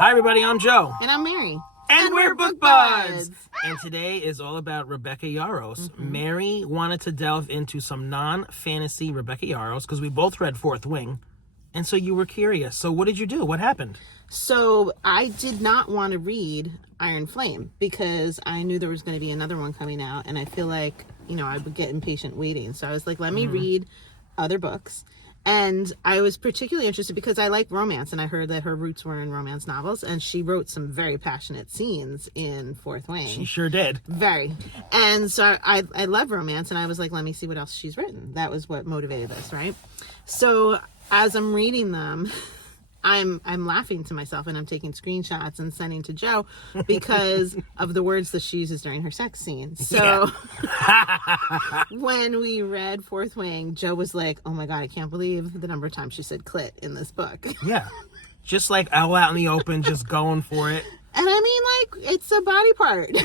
Hi, everybody. I'm Joe. And I'm Mary. And we're Book Buds. And today is all about Rebecca Yarros. Mm-hmm. Mary wanted to delve into some non-fantasy Rebecca Yarros because we both read Fourth Wing. And so you were curious. So what did you do? What happened? So I did not want to read Iron Flame because I knew there was going to be another one coming out. And I feel like, I would get impatient waiting. So I was like, let me read other books. And I was particularly interested because I like romance, and I heard that her roots were in romance novels, and she wrote some very passionate scenes in Fourth Wing. She sure did. Very. And so I love romance, and I was like, let me see what else she's written. That was what motivated this, right? So as I'm reading them, I'm laughing to myself, and I'm taking screenshots and sending to Joe because of the words that she uses during her sex scene. So when we read Fourth Wing, Joe was like, oh my God, I can't believe the number of times she said clit in this book. Yeah. Just like out in the open, just going for it. And I mean, like, it's a body part.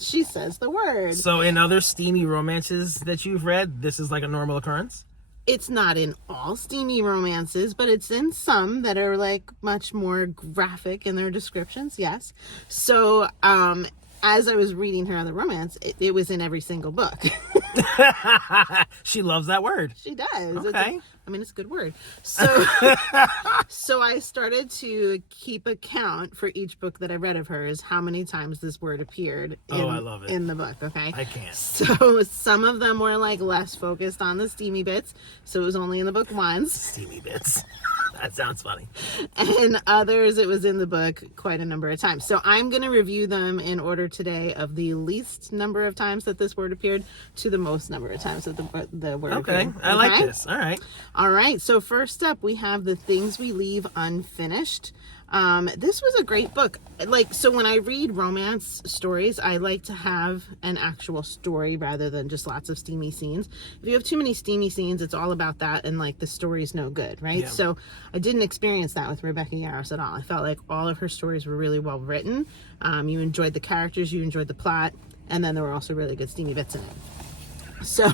She says the word. So in other steamy romances that you've read, this is like a normal occurrence? It's not in all steamy romances, but it's in some that are like much more graphic in their descriptions. Yes. So, as I was reading her other romance, it was in every single book. She loves that word. She does. Okay. It's a good word. So, so I started to keep a count for each book that I read of hers, how many times this word appeared I love it. in the book, okay? I can't. So some of them were like less focused on the steamy bits, so it was only in the book once. Steamy bits. That sounds funny. And others, it was in the book quite a number of times. So I'm going to review them in order today of the least number of times that this word appeared to the most number of times that the word appeared. I like this. All right. All right. So first up, we have The Things We Leave Unfinished. This was a great book. So when I read romance stories, I like to have an actual story rather than just lots of steamy scenes. If you have too many steamy scenes, it's all about that, and like the story's no good, right? Yeah. So I didn't experience that with Rebecca Yarros at all. I felt like all of her stories were really well written. You enjoyed the characters, you enjoyed the plot, and then there were also really good steamy bits in it. So,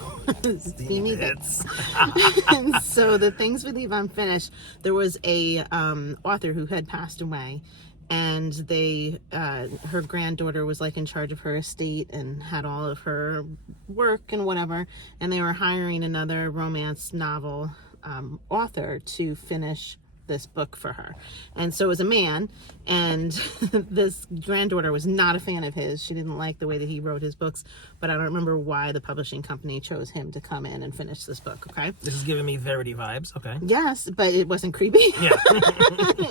steamy bits. And so The Things We Leave Unfinished, there was a author who had passed away, and her granddaughter was like in charge of her estate and had all of her work and whatever, and they were hiring another romance novel author to finish this book for her. And so it was a man, and this granddaughter was not a fan of his. She didn't like the way that he wrote his books, but I don't remember why the publishing company chose him to come in and finish this book. Okay, this is giving me Verity vibes. Okay. Yes, but it wasn't creepy. Yeah.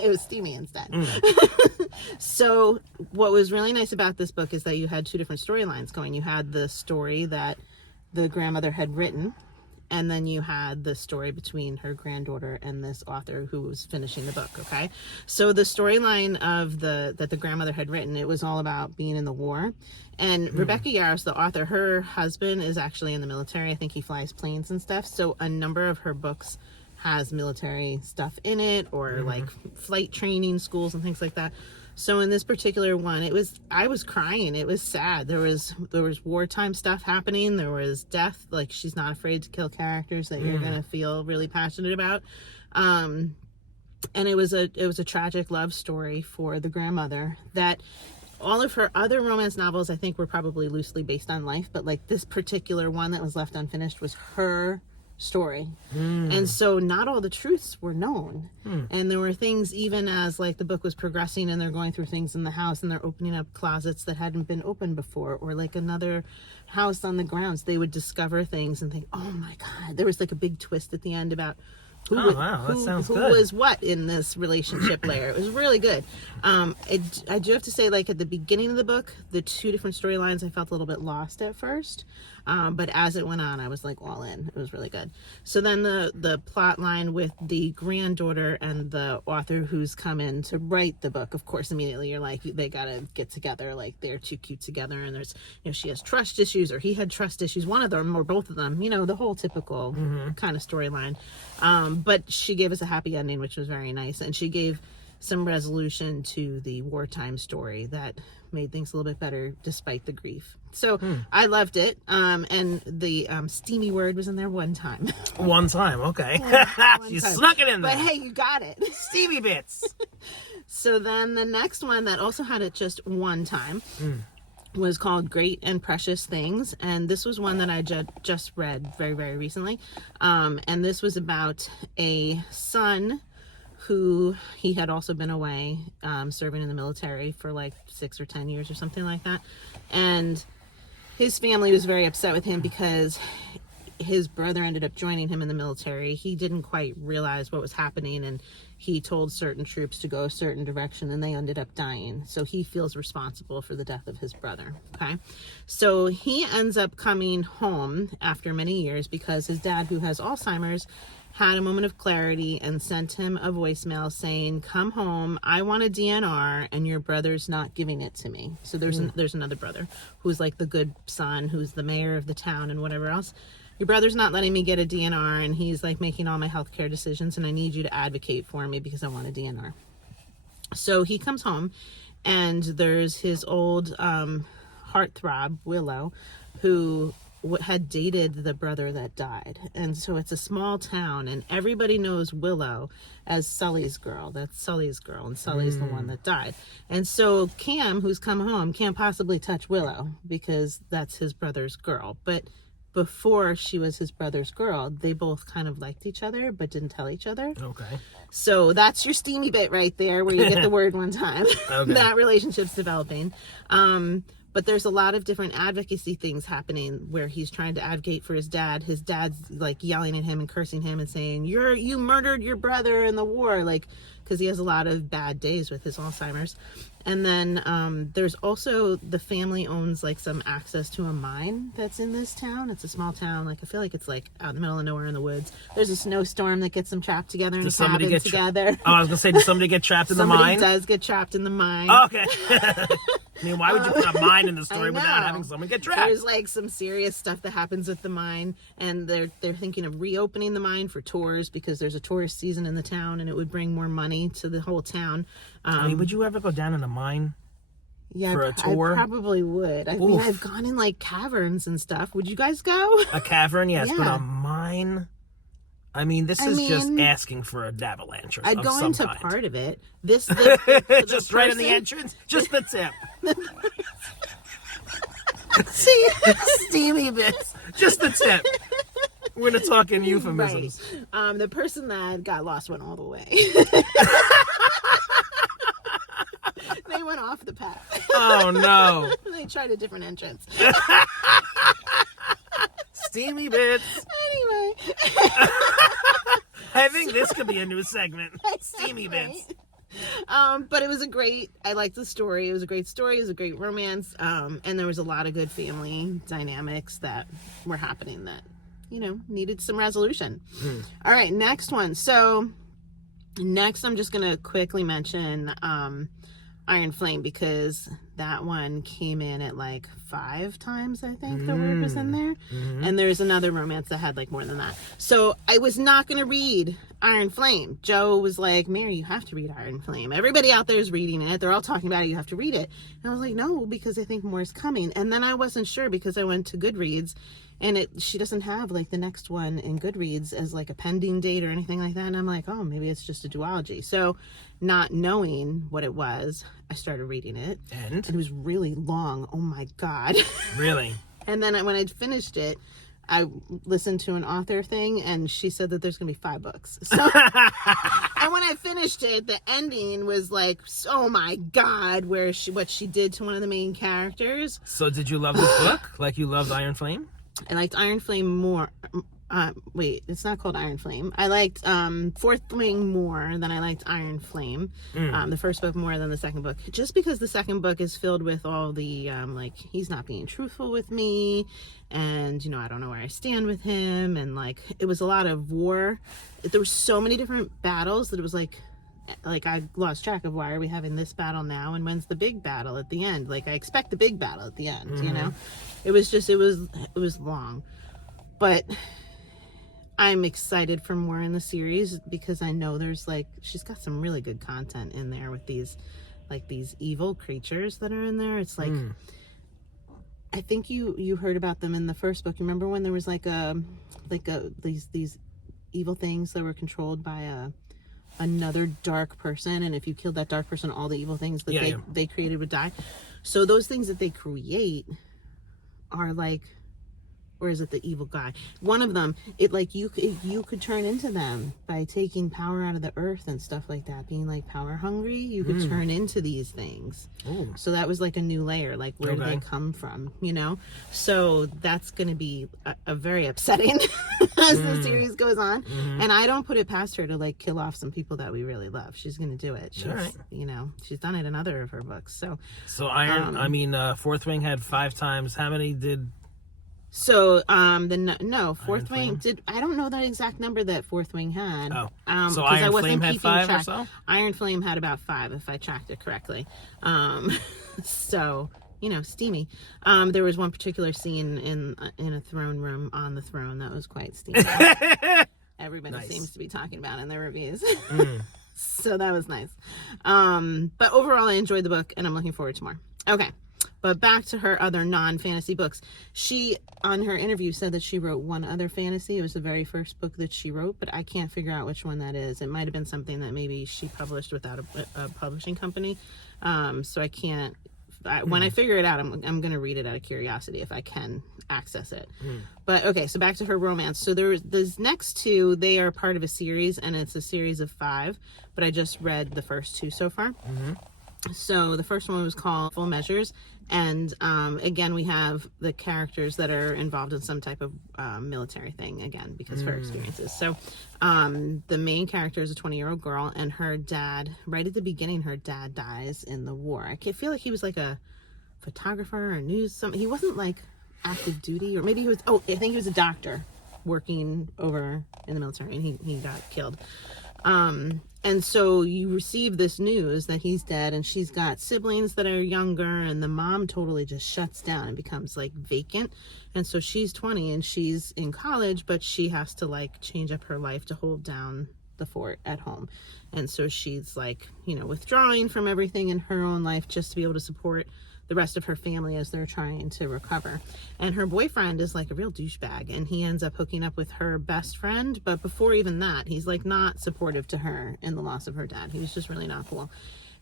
It was steamy instead. So what was really nice about this book is that you had two different storylines going. You had the story that the grandmother had written, and then you had the story between her granddaughter and this author who was finishing the book, okay? So the storyline of that the grandmother had written, it was all about being in the war. And Rebecca Yarros, the author, her husband is actually in the military. I think he flies planes and stuff. So a number of her books has military stuff in it, or like flight training schools and things like that. So in this particular one, I was crying. It was sad. There was wartime stuff happening. There was death. Like, she's not afraid to kill characters that you're going to feel really passionate about. And it was a tragic love story for the grandmother that all of her other romance novels, I think, were probably loosely based on life, but like this particular one that was left unfinished was her story. And so not all the truths were known. And there were things, even as like the book was progressing and they're going through things in the house and they're opening up closets that hadn't been opened before, or like another house on the grounds, they would discover things and think, oh my God, there was like a big twist at the end about who was what in this relationship layer. It was really good. I do have to say, like at the beginning of the book, the two different storylines I felt a little bit lost at first. But as it went on, I was like all in. It was really good. So then the plot line with the granddaughter and the author who's come in to write the book, of course, immediately you're like, they gotta get together. Like, they're too cute together. And there's, she has trust issues, or he had trust issues, one of them or both of them, the whole typical kind of storyline. But she gave us a happy ending, which was very nice. And she gave some resolution to the wartime story that made things a little bit better despite the grief. So I loved it. And the steamy word was in there one time. One time, okay. You snuck it in there. But hey, you got it. Steamy bits. So then the next one that also had it just one time was called Great and Precious Things. And this was one that I just read very, very recently. And this was about a son who he had also been away serving in the military for like 6 or 10 years or something like that. And his family was very upset with him because his brother ended up joining him in the military. He didn't quite realize what was happening, and he told certain troops to go a certain direction, and they ended up dying. So he feels responsible for the death of his brother. Okay. So he ends up coming home after many years because his dad, who has Alzheimer's, had a moment of clarity and sent him a voicemail saying, come home, I want a DNR, and your brother's not giving it to me. So there's another brother who's like the good son, who's the mayor of the town and whatever else. Your brother's not letting me get a DNR, and he's like making all my healthcare decisions, and I need you to advocate for me because I want a DNR. So he comes home, and there's his old heartthrob, Willow, who had dated the brother that died. And so it's a small town, and everybody knows Willow as Sully's girl. That's Sully's girl, and Sully's the one that died. And so Cam, who's come home, can't possibly touch Willow because that's his brother's girl. But before she was his brother's girl, they both kind of liked each other but didn't tell each other. Okay. So that's your steamy bit right there, where you get the word one time. Okay. That relationship's developing. But there's a lot of different advocacy things happening where he's trying to advocate for his dad. His dad's like yelling at him and cursing him and saying, you murdered your brother in the war, like, because he has a lot of bad days with his Alzheimer's. And then there's also, the family owns like some access to a mine that's in this town. It's a small town. Like, I feel like it's like out in the middle of nowhere in the woods. There's a snowstorm that gets them trapped together in a cabin together. I was gonna say, does somebody get trapped in the mine? Somebody does get trapped in the mine. Oh, okay. I mean, why would you put a mine in the story without having someone get trapped? There's like some serious stuff that happens with the mine, and they're thinking of reopening the mine for tours because there's a tourist season in the town, and it would bring more money to the whole town. I mean, would you ever go down in a mine? Yeah, for a tour? I probably would. I mean, I've gone in like caverns and stuff. Would you guys go? A cavern, yes, Yeah. but a mine. I mean, this is just asking for an avalanche. I'd of go some into kind. part of it. This just right in the entrance, just the tip. See, Steamy bits, just the tip. We're gonna talk in euphemisms. Right. The person that got lost went all the way. They went off the path. Oh no! They tried a different entrance. Steamy bits. Anyway. I think this could be a new segment. Steamy bits. But it was I liked the story. It was a great story. It was a great romance. And there was a lot of good family dynamics that were happening that, needed some resolution. All right, next one. So next I'm just going to quickly mention Iron Flame, because that one came in at like 5 times, I think, the word was in there. And there's another romance that had like more than that. So I was not going to read Iron Flame. Joe was like, Mary, you have to read Iron Flame. Everybody out there is reading it. They're all talking about it. You have to read it. And I was like, no, because I think more is coming. And then I wasn't sure because I went to Goodreads, and she doesn't have like the next one in Goodreads as like a pending date or anything like that. And I'm like, oh, maybe it's just a duology. So not knowing what it was, I started reading it. And it was really long. Oh my God. Really? And then when I finished it, I listened to an author thing, and she said that there's going to be 5 books. So, and when I finished it, the ending was like, oh my God, what she did to one of the main characters. So did you love this book like you loved Iron Flame? I liked Iron Flame more. Wait, it's not called Iron Flame. I liked Fourth Wing more than I liked Iron Flame. The first book more than the second book. Just because the second book is filled with all the, like, he's not being truthful with me. And, I don't know where I stand with him. And, like, it was a lot of war. There were so many different battles that it was like I lost track of why are we having this battle now and when's the big battle at the end. Like, I expect the big battle at the end, It was long. But I'm excited for more in the series because I know there's she's got some really good content in there with these evil creatures that are in there. It's like, I think you heard about them in the first book. You remember when there was these evil things that were controlled by another dark person, and if you killed that dark person, all the evil things that Yeah, they created would die. So those things that they create are like, or is it the evil guy? One of them, it like you could turn into them by taking power out of the earth and stuff like that. Being like power hungry, you could turn into these things. Ooh. So that was like a new layer. Like, where do they come from? You know. So that's going to be a very upsetting as the series goes on. And I don't put it past her to like kill off some people that we really love. She's going to do it. She's, you know, she's done it in other of her books. So Fourth Wing had 5 times. How many did? So Fourth Wing did. I don't know that exact number that Fourth Wing had. So Iron Flame had 5 or so? Iron Flame had about 5 if I tracked it correctly. So, you know, steamy. There was one particular scene in a throne room on the throne that was quite steamy. Everybody seems to be talking about it in their reviews. So that was nice. But overall, I enjoyed the book and I'm looking forward to more. Okay. But back to her other non-fantasy books. She, on her interview, said that she wrote one other fantasy. It was the very first book that she wrote, but I can't figure out which one that is. It might have been something that maybe she published without a publishing company. So I can't... when I figure it out, I'm going to read it out of curiosity if I can access it. But okay, so back to her romance. So there's next 2, they are part of a series, and it's a series of 5, but I just read the first 2 so far. So the first one was called Full Measures, and again we have the characters that are involved in some type of military thing, again because of her experiences. So the main character is a 20-year-old girl, and her dad, right at the beginning, her dad dies in the war. I feel like he was like a photographer or something. He wasn't like active duty, or maybe he was, I think he was a doctor working over in the military, and he got killed. And so you receive this news that he's dead, and she's got siblings that are younger, and the mom totally just shuts down and becomes like vacant. And so she's 20 and she's in college, but she has to like change up her life to hold down the fort at home. And so she's like, you know, withdrawing from everything in her own life just to be able to support the rest of her family as they're trying to recover. And her boyfriend is like a real douchebag, and he ends up hooking up with her best friend. But before even that, he's like not supportive to her in the loss of her dad. He's just really not cool.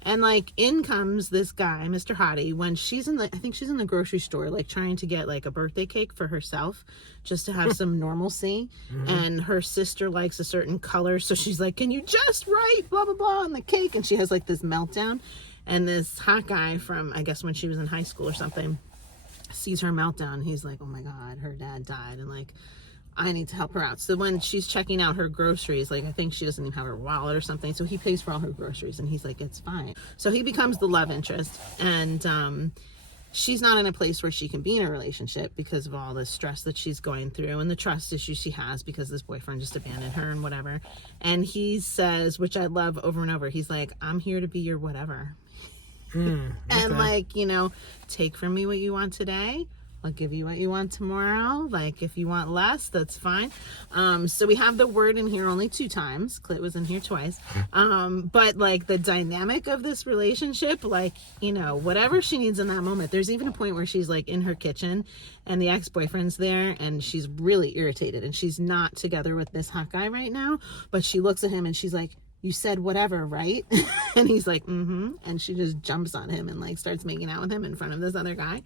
And like in comes this guy, Mr. Hottie, when she's I think she's in the grocery store, like trying to get like a birthday cake for herself just to have some normalcy. And her sister likes a certain color, so she's like, can you just write blah blah blah on the cake? And she has like this meltdown. And this hot guy from, I guess when she was in high school or something, sees her meltdown. He's like, oh my God, her dad died. And like, I need to help her out. So when she's checking out her groceries, like I think she doesn't even have her wallet or something. So he pays for all her groceries, and he's like, it's fine. So he becomes the love interest. And she's not in a place where she can be in a relationship because of all the stress that she's going through and the trust issues she has because this boyfriend just abandoned her and whatever. And he says, which I love over and over, he's like, I'm here to be your whatever. And like, you know, take from me what you want today, I'll give you what you want tomorrow. Like if you want less, that's fine. So we have the word in here only 2 times. Clit was in here twice. But like the dynamic of this relationship, like, you know, whatever she needs in that moment. There's even a point where she's like in her kitchen and the ex-boyfriend's there, and she's really irritated, and she's not together with this hot guy right now, but she looks at him and she's like, you said whatever, right? And he's like, and she just jumps on him and like starts making out with him in front of this other guy.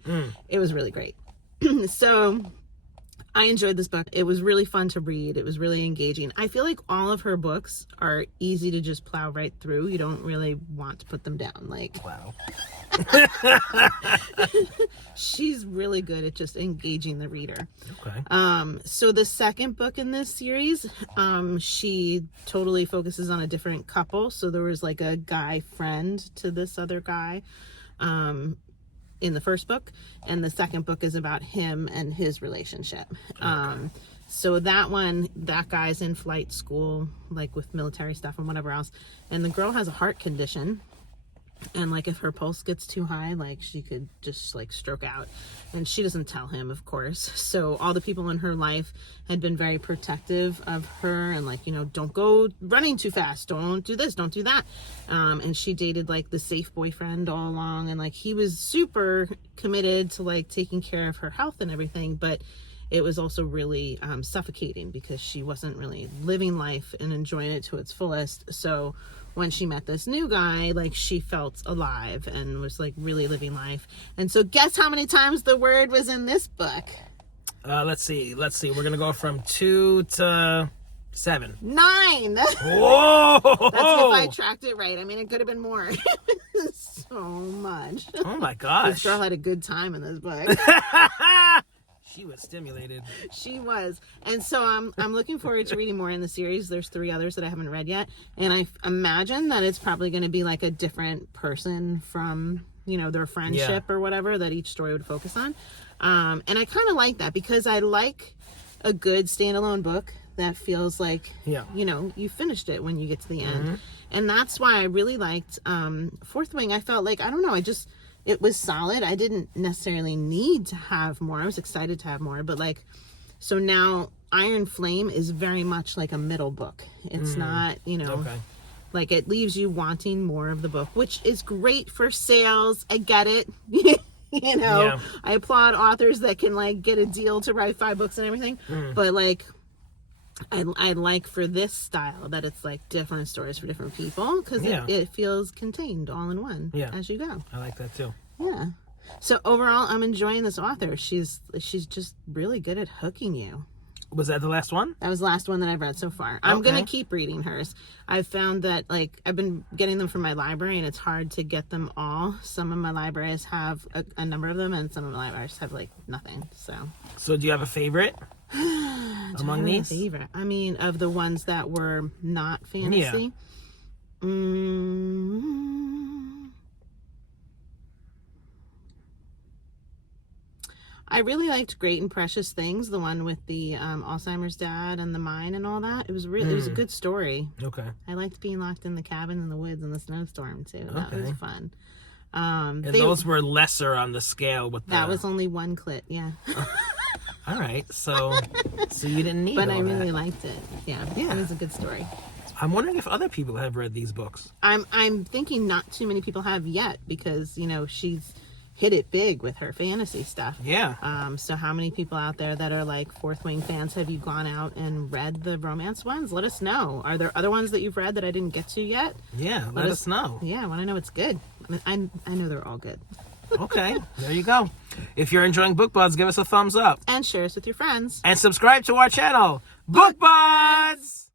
It was really great. So I enjoyed this book. It was really fun to read. It was really engaging. I feel like all of her books are easy to just plow right through. You don't really want to put them down. Like, wow. She's really good at just engaging the reader. Okay. So the second book in this series, she totally focuses on a different couple. So there was like a guy friend to this other guy in the first book, and the second book is about him and his relationship. Okay. So that guy's in flight school, like with military stuff and whatever else, and the girl has a heart condition, and like if her pulse gets too high, like she could just like stroke out, and she doesn't tell him, of course. So all the people in her life had been very protective of her, and like, you know, don't go running too fast, don't do this, don't do that. And she dated like the safe boyfriend all along, and like he was super committed to like taking care of her health and everything, but it was also really suffocating because she wasn't really living life and enjoying it to its fullest. So when she met this new guy, like, she felt alive and was like really living life. And so guess how many times the word was in this book? Let's see. We're going to go from 2 to 7. 9. Whoa! That's if I tracked it right. I mean, it could have been more. So much. Oh my gosh. This girl had a good time in this book. She was stimulated. She was. And so I'm looking forward to reading more in the series. There's 3 others that I haven't read yet. And I imagine that it's probably going to be like a different person from, you know, their friendship or whatever that each story would focus on. And I kind of like that because I like a good standalone book that feels like, you know, you finished it when you get to the end. And that's why I really liked Fourth Wing. I felt like, I don't know, it was solid. I didn't necessarily need to have more. I was excited to have more, but like, so now Iron Flame is very much like a middle book. It's not, you know, like, it leaves you wanting more of the book, which is great for sales. I get it. You know, I applaud authors that can like get a deal to write 5 books and everything, but like, I like for this style that it's like different stories for different people because it feels contained all in one as you go. I like that too. Yeah. So overall, I'm enjoying this author. She's just really good at hooking you. Was that the last one? That was the last one that I've read so far. I'm going to keep reading hers. I've found that, like, I've been getting them from my library, and it's hard to get them all. Some of my libraries have a number of them, and some of my libraries have, like, nothing. So do you have a favorite among these? Favorite? I mean, of the ones that were not fantasy? I really liked Great and Precious Things, the one with the Alzheimer's dad and the mine and all that. It was really, it was a good story. Okay. I liked being locked in the cabin in the woods in the snowstorm too. That was fun. And those were lesser on the scale with that was only 1 clit, yeah. All right, so you didn't need but all I really that. liked it. Yeah, it was a good story. I'm wondering if other people have read these books. I'm thinking not too many people have yet because, you know, she's hit it big with her fantasy stuff. Yeah. So how many people out there that are like Fourth Wing fans have you gone out and read the romance ones? Let us know. Are there other ones that you've read that I didn't get to yet? Yeah, let us know. Yeah, I want to know it's good. I mean, I know they're all good. Okay, there you go. If you're enjoying Book Buds, give us a thumbs up. And share us with your friends. And subscribe to our channel, Book Buds!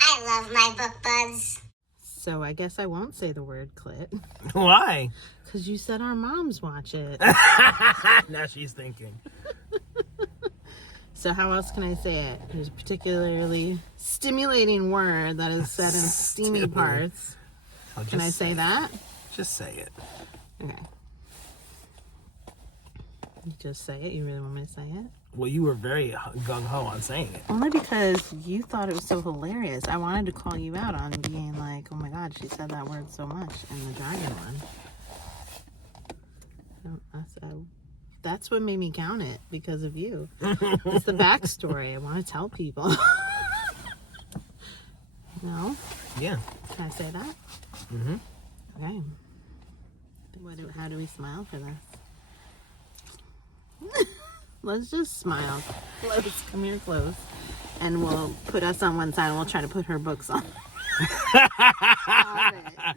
I love my Book Buds. So I guess I won't say the word clit. Why? Because you said our moms watch it. Now she's thinking. So how else can I say it? There's a particularly stimulating word that is said in steamy parts. Can I say that? Just say it. Okay. You just say it? You really want me to say it? Well, you were very gung-ho on saying it. Only because you thought it was so hilarious. I wanted to call you out on being like, oh my god, she said that word so much in the dragon one. That's what made me count it, because of you. It's the backstory. I want to tell people. No? Yeah. Can I say that? Mm-hmm. Okay. How do we smile for this? Let's just smile. Close. Come here close. And we'll put us on one side and we'll try to put her books on. All right.